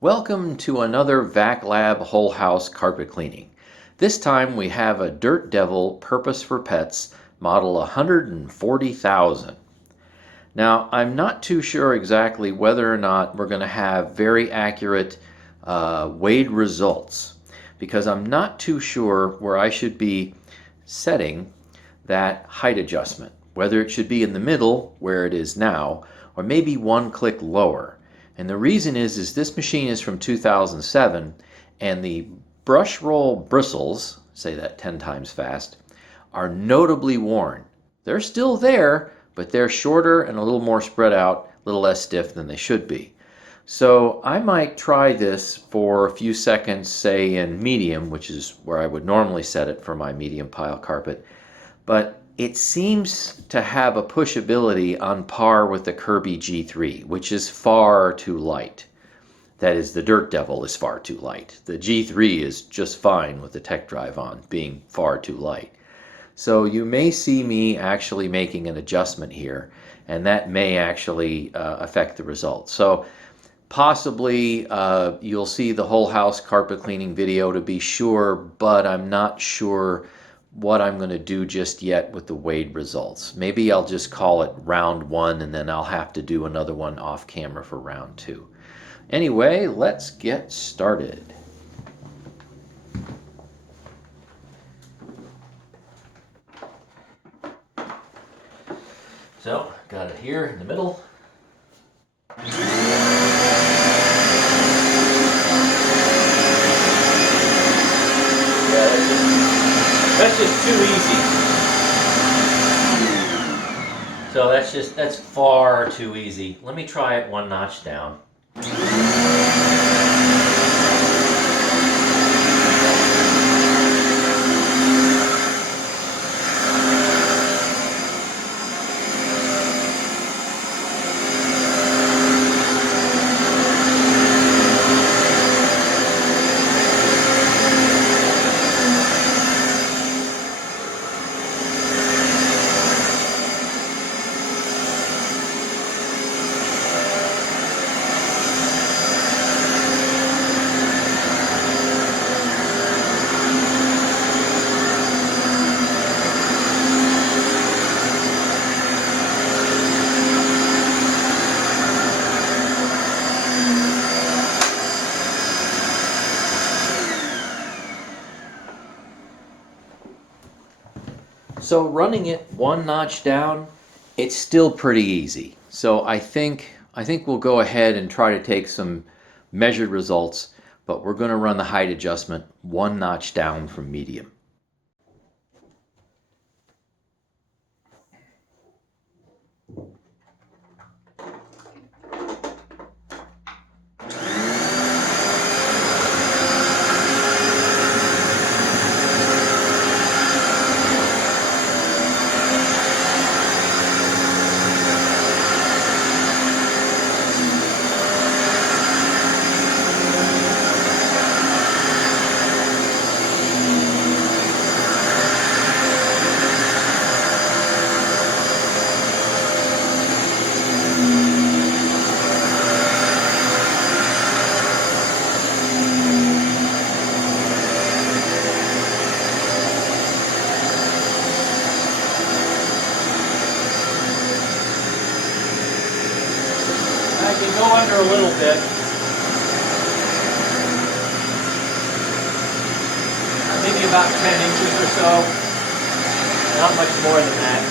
Welcome to another VacLab whole house carpet cleaning. This time we have a Dirt Devil Purpose for Pets model 140,000. Now I'm not too sure exactly whether or not we're going to have very accurate weighed results because I'm not too sure where I should be setting that height adjustment, whether it should be in the middle where it is now or maybe one click lower. And the reason is this machine is from 2007 and the brush roll bristles, say that 10 times fast, are notably worn. They're still there, but they're shorter and a little more spread out, a little less stiff than they should be. So I might try this for a few seconds, say in medium, which is where I would normally set it for my medium pile carpet. But it seems to have a pushability on par with the Kirby G3, which is far too light. That is, the Dirt Devil is far too light. The G3 is just fine with the tech drive on, being far too light. So you may see me actually making an adjustment here, and that may actually affect the results. So possibly you'll see the whole house carpet cleaning video to be sure, but I'm not sure what I'm going to do just yet with the weighed results. Maybe I'll just call it round one and then I'll have to do another one off camera for round two. Anyway, let's get started. So, got it here in the middle. That's just too easy. So that's far too easy. Let me try it one notch down. So running it one notch down, it's still pretty easy. So I think we'll go ahead and try to take some measured results, but we're going to run the height adjustment one notch down from medium. I can go under a little bit. Maybe about 10 inches or so. Not much more than that.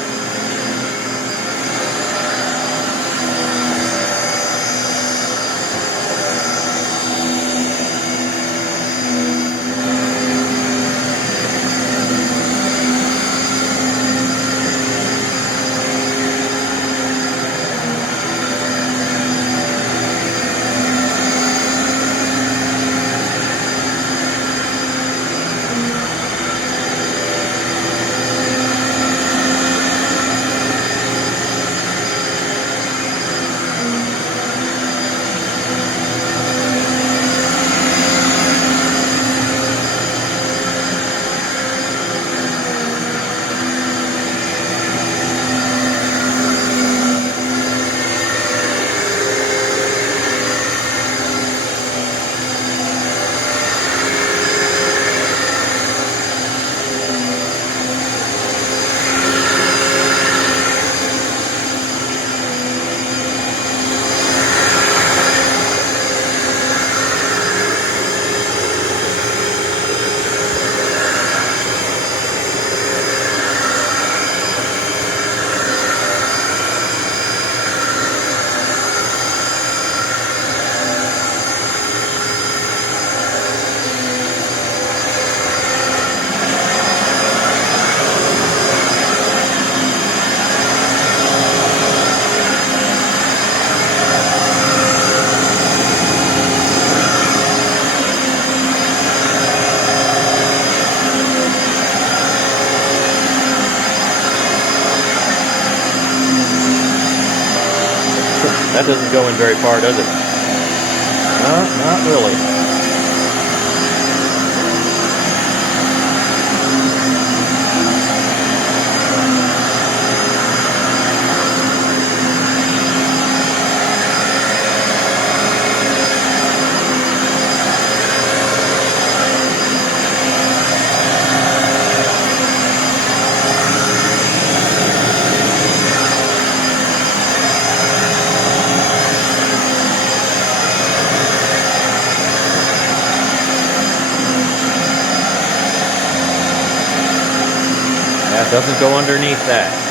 that doesn't go in very far, does it? No, not really. That doesn't go underneath that.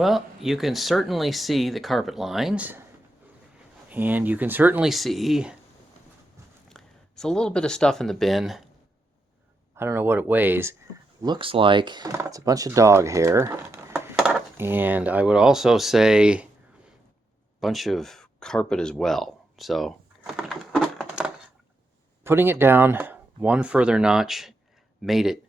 Well, you can certainly see the carpet lines, and you can certainly see it's a little bit of stuff in the bin. I don't know what it weighs. Looks like it's a bunch of dog hair, and I would also say a bunch of carpet as well. So putting it down one further notch made it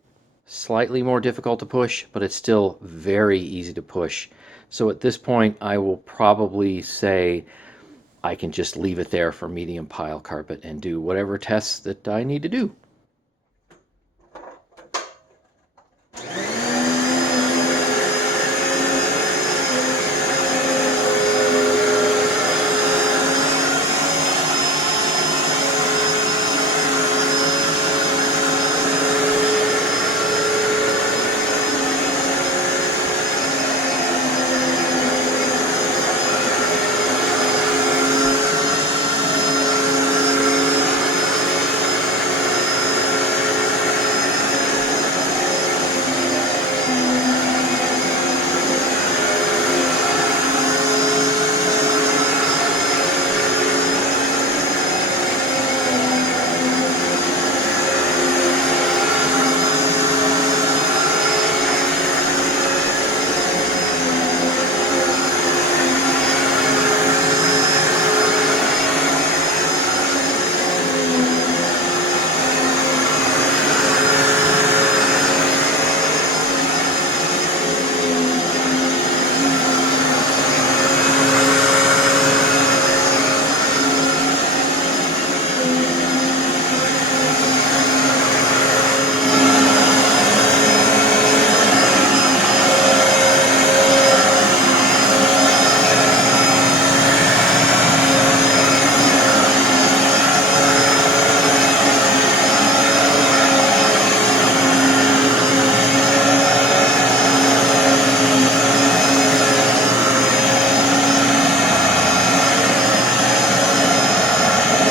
slightly more difficult to push, but it's still very easy to push. So at this point, I will probably say I can just leave it there for medium pile carpet and do whatever tests that I need to do.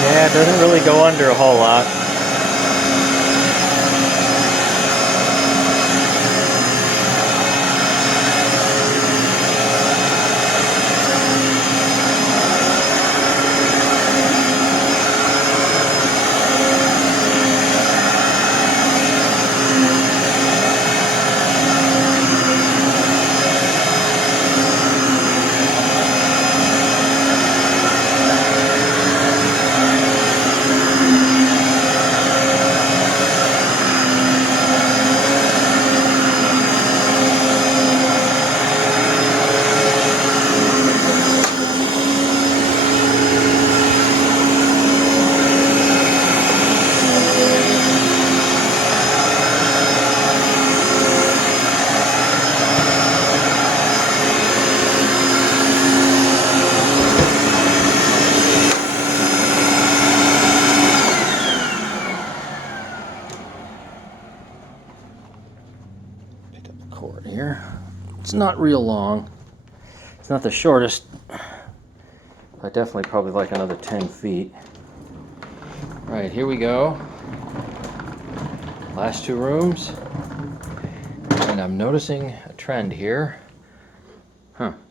Yeah, it doesn't really go under a whole lot. Pick up the cord here. It's not real long. It's not the shortest. I definitely probably like another 10 feet. All right, here we go. Last two rooms. And I'm noticing a trend here.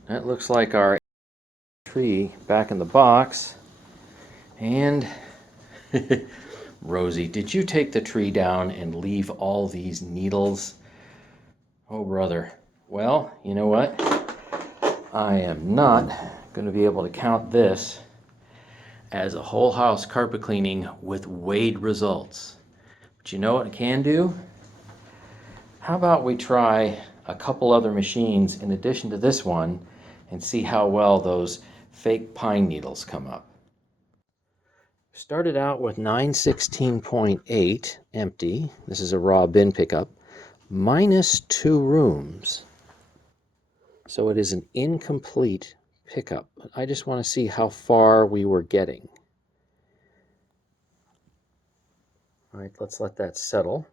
That looks like our tree back in the box. And Rosie, did you take the tree down and leave all these needles? Oh, brother. Well, you know what? I am not going to be able to count this as a whole house carpet cleaning with weighed results. But you know what I can do? How about we try a couple other machines in addition to this one and see how well those fake pine needles come up. Started out with 916.8 empty. This is a raw bin pickup, minus 2 rooms. So it is an incomplete pickup. I just want to see how far we were getting. All right, let's let that settle.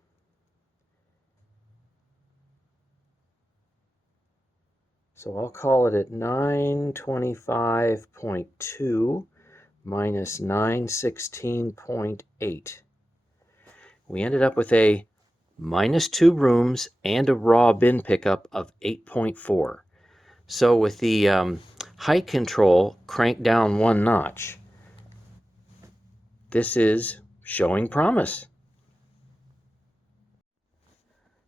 So I'll call it at 925.2 minus 916.8. We ended up with a minus 2 rooms and a raw bin pickup of 8.4. So with the height control cranked down 1 notch, this is showing promise.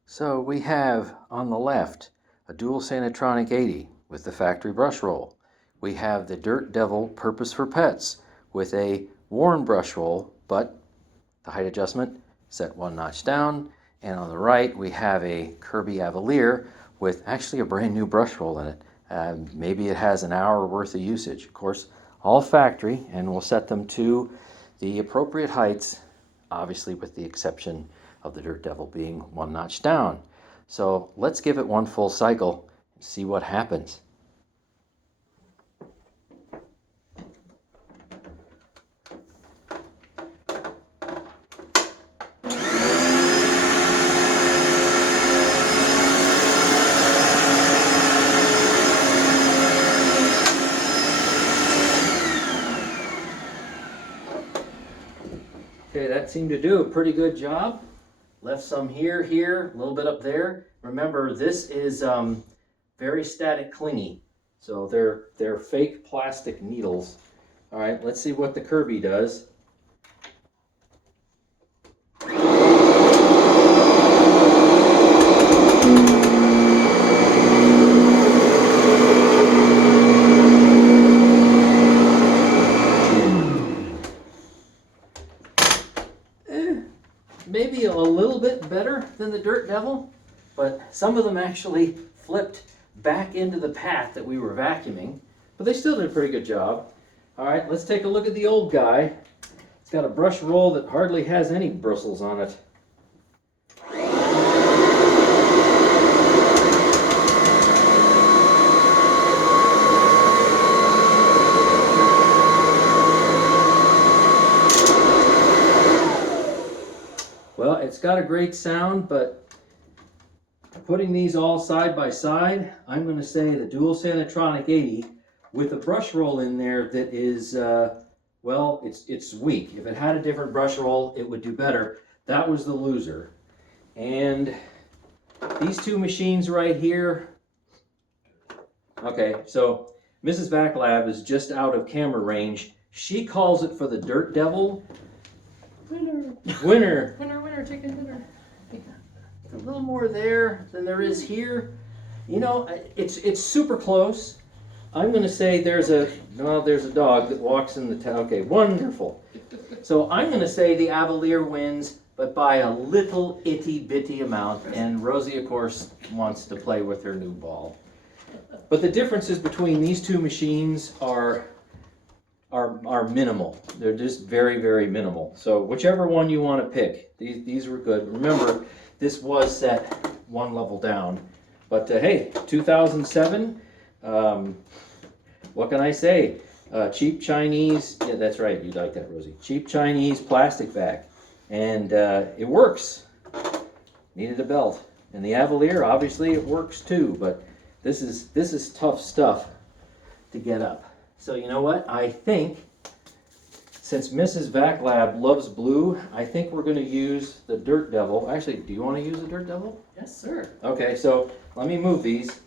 So we have on the left a dual Sanatronic 80 with the factory brush roll. We have the Dirt Devil Purpose for Pets with a worn brush roll, but the height adjustment set 1 notch down. And on the right we have a Kirby Avalier with actually a brand new brush roll in it. Maybe it has an hour worth of usage. Of course, all factory, and we'll set them to the appropriate heights, obviously with the exception of the Dirt Devil being 1 notch down. So let's give it 1 full cycle and see what happens. Okay, that seemed to do a pretty good job. Left some here, a little bit up there. Remember, this is very static clingy, so they're fake plastic needles. All right, let's see what the Kirby does. Maybe a little bit better than the Dirt Devil, but some of them actually flipped back into the path that we were vacuuming, but they still did a pretty good job. All right, let's take a look at the old guy. It's got a brush roll that hardly has any bristles on it. Well, it's got a great sound, but putting these all side by side, I'm going to say the dual Sanatronic 80 with a brush roll in there that is, well, it's weak. If it had a different brush roll, it would do better. That was the loser. And these two machines right here, okay, so Mrs. VacLab is just out of camera range. She calls it for the Dirt Devil. Winner. Winner. Winner, winner, chicken dinner. A little more there than there is here. You know, it's super close. I'm going to say there's a dog that walks in the town. Okay, wonderful. So I'm going to say the Avalier wins, but by a little itty bitty amount. And Rosie, of course, wants to play with her new ball. But the differences between these two machines are minimal. They're just very, very minimal. So whichever one you want to pick, these were good. Remember, this was set 1 level down. But hey, 2007, what can I say? Cheap Chinese, yeah, that's right, you like that, Rosie. Cheap Chinese plastic vac. And it works. Needed a belt. And the Avalier, obviously it works too, but this is tough stuff to get up. So you know what? I think, since Mrs. VacLab loves blue, I think we're going to use the Dirt Devil. Actually, do you want to use the Dirt Devil? Yes, sir. Okay, so let me move these.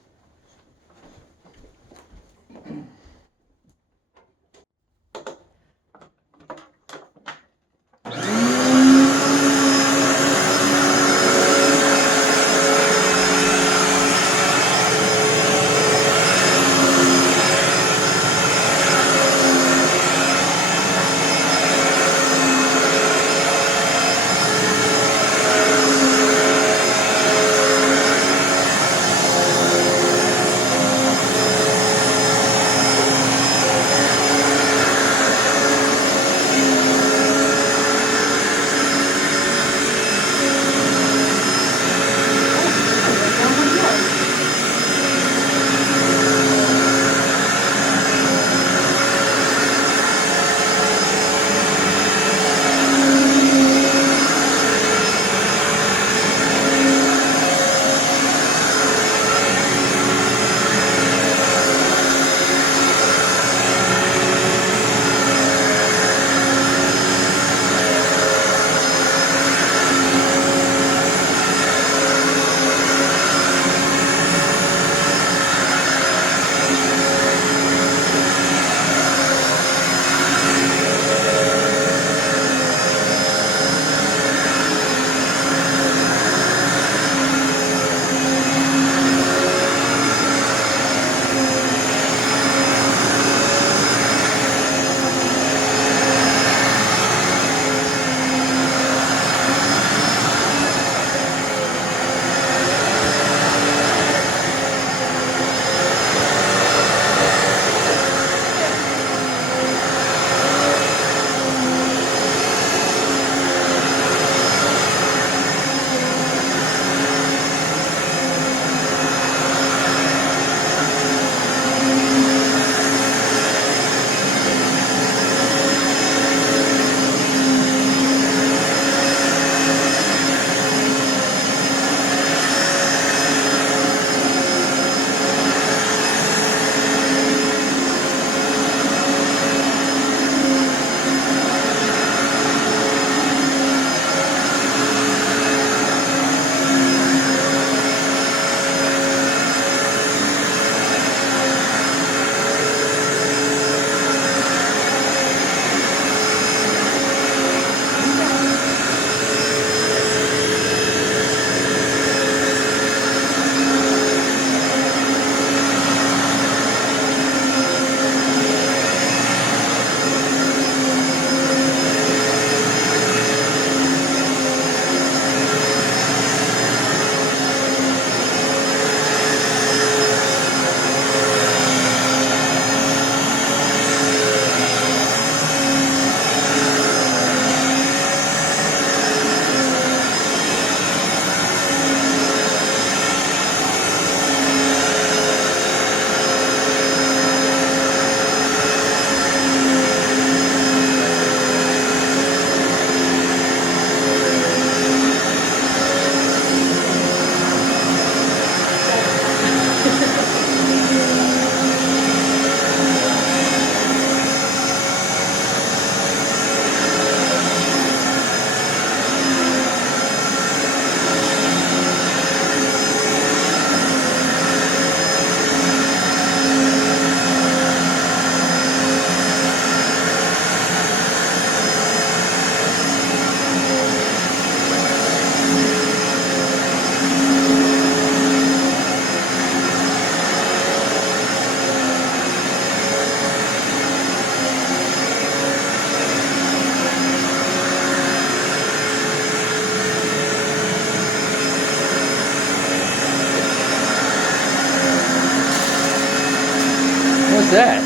that?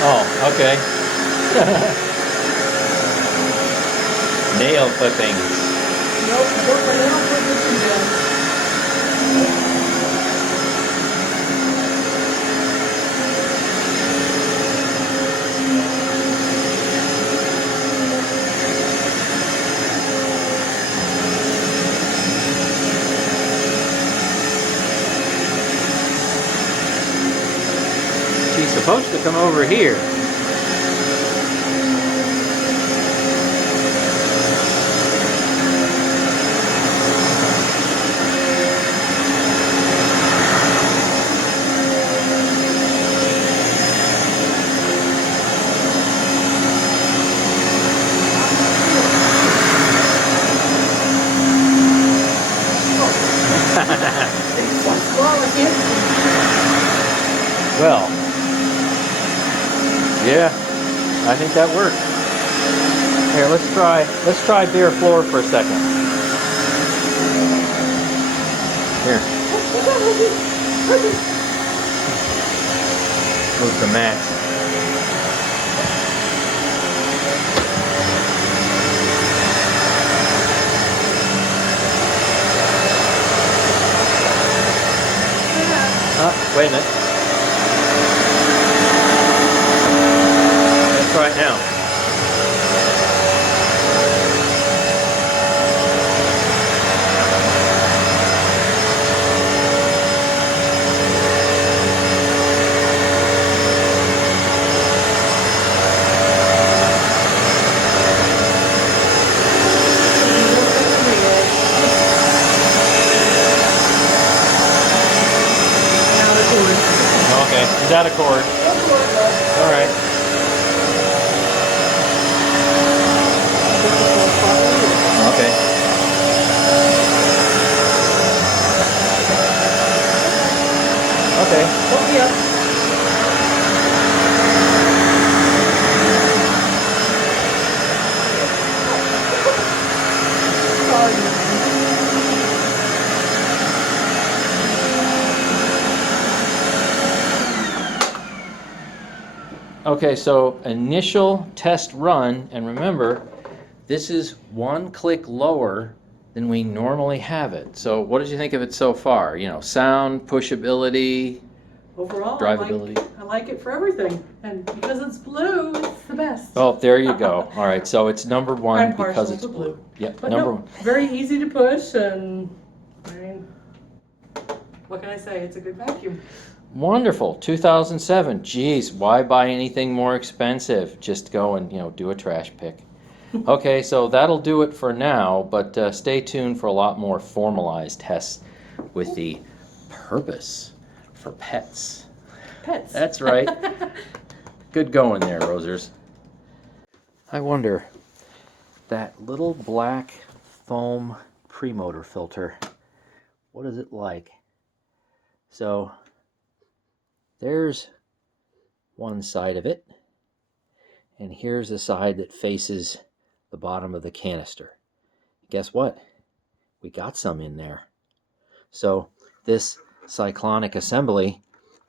Oh, okay. Nail clippings. Nope, don't put it on purpose again. She's supposed to come over here. It's so small, I can't. Well, yeah, I think that worked. Here, let's try bare floor for a second. Here, move the mats. Wait a minute. Let's try it now. Okay, is that a cord? All right. Okay. Okay. Oh, yeah. Okay, so initial test run, and remember, this is one click lower than we normally have it. So what did you think of it so far? You know, sound, pushability, Overall, drivability. I like it for everything. And because it's blue, it's the best. Oh, there you go. All right, so it's number one I'm because partial it's to blue. Yep, But number no, one. very easy to push, and I mean, what can I say? It's a good vacuum. Wonderful. 2007. Geez, why buy anything more expensive? Just go and, do a trash pick. Okay, so that'll do it for now, but stay tuned for a lot more formalized tests with the purpose for pets. Pets. That's right. Good going there, Rosers. I wonder, that little black foam premotor filter, what is it like? So there's one side of it, and here's the side that faces the bottom of the canister. Guess what? We got some in there. So this cyclonic assembly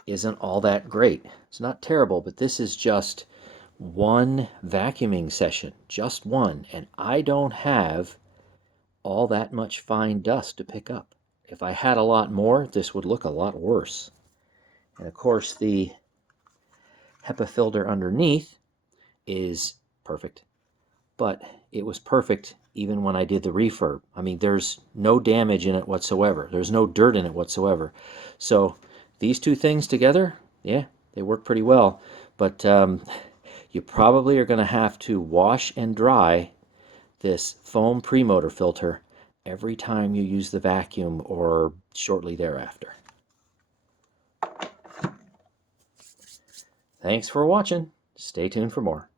isn't all that great. It's not terrible, but this is just one vacuuming session, just one, and I don't have all that much fine dust to pick up. If I had a lot more, this would look a lot worse. And of course, the HEPA filter underneath is perfect, but it was perfect even when I did the refurb. I mean, there's no damage in it whatsoever. There's no dirt in it whatsoever. So these two things together, yeah, they work pretty well. But you probably are going to have to wash and dry this foam premotor filter every time you use the vacuum or shortly thereafter. Thanks for watching. Stay tuned for more.